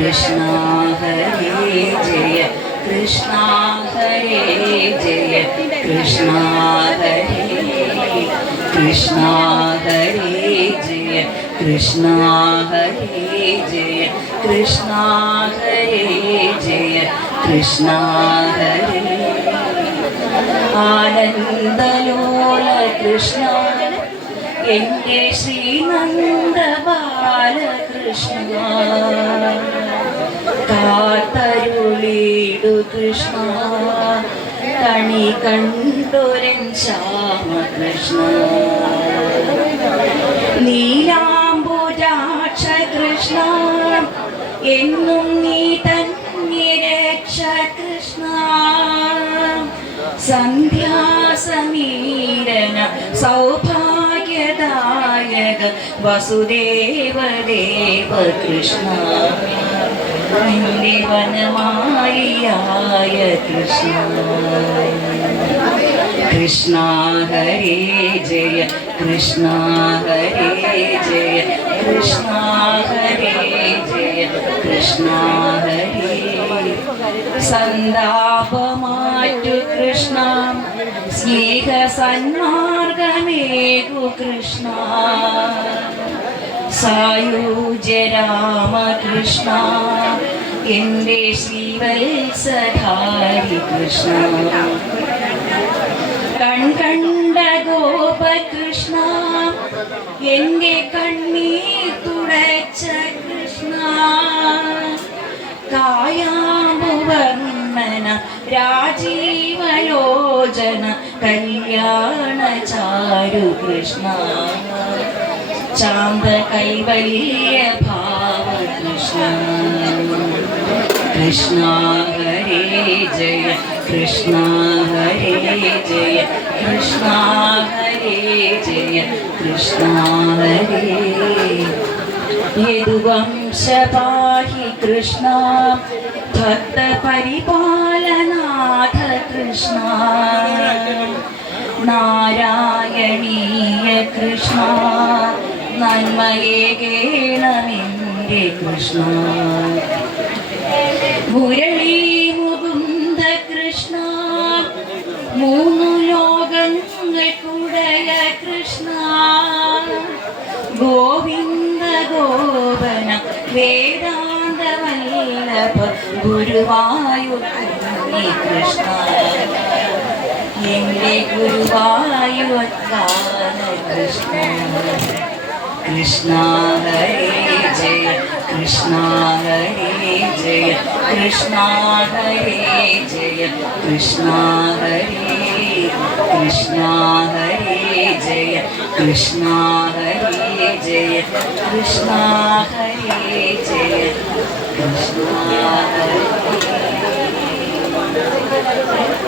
കൃഷ്ണ ഹരേ ജയ കൃഷ്ണ ഹരേ ജയ കൃഷ്ണ ഹരേ കൃഷ്ണ ഹരേ ജയ കൃഷ്ണ ഹരേ ജയ കൃഷ്ണ ഹരേ ജയ കൃഷ്ണ ഹരേ ആനന്ദലോല കൃഷ്ണ എന്റെ ശ്രീനന്ദ ബാലകൃഷ്ണ കാത്തരുളിടു കൃഷ്ണ കണി കണ്ടൊരൻ ശ്യാമകൃഷ്ണ നീലാംബുജാക്ഷ കൃഷ്ണ എന്നും നീ തന്നെ രക്ഷ കൃഷ്ണ സന്ധ്യാസമീരന സൗഭാഗ്യദായക വസുദേവദേവ കൃഷ്ണ നിന്റെ വനമാലിയായ കൃഷ്ണ കൃഷ്ണ ഹരേ ജയ കൃഷ്ണ ഹരേ ജയ കൃഷ്ണ ഹരേ ജയ കൃഷ്ണ ഹരേ സന്താപമാറ്റു കൃഷ്ണ സ്നേഹ സന്മാർഗമേകു കൃഷ്ണ സായൂജ്യ രാമകൃഷ്ണ എന്റെ ശ്രീവത്സധാരി കൃഷ്ണ കണ്ട ഗോപകൃഷ്ണ എന്റെ കണ്ണീർ തുടച്ച കൃഷ്ണ കായാമുവർണ്ണന രാജീവലോചന കല്യാണചാരു കൃഷ്ണ ചാന്ത കൈവല്യ ഭാവ കൃഷ്ണ കൃഷ്ണ ഹരേ ജയ കൃഷ്ണ ഹരേ ജയ കൃഷ്ണ ഹരേ ജയ കൃഷ്ണ ഹരേ യദുവംശ പാഹി കൃഷ്ണ ഭക്ത പരിപാലനാഥ കൃഷ്ണ നാരായണീയ കൃഷ്ണ നന്മയേകേണമെന്റെ കൃഷ്ണ മുരളീ മുകുന്ദ കൃഷ്ണ മൂന്നു ലോകങ്ങൾക്കുടയ കൃഷ്ണ ഗോവിന്ദ ഗോപന വേദാന്ത വല്ലഭ ഗുരുവായൂർ കൃഷ്ണ എന്റെ ഗുരുവായൂർക്കാന കൃഷ്ണ കൃഷ്ണ ഹരേ ജയ കൃഷ്ണ ഹരേ ജയ കൃഷ്ണ ഹരേ ജയ കൃഷ്ണ ഹരേ കൃഷ്ണ ഹരേ ജയ കൃഷ്ണ ഹരേ ജയ കൃഷ്ണ ഹരേ ജയ കൃഷ്ണ ഹരേ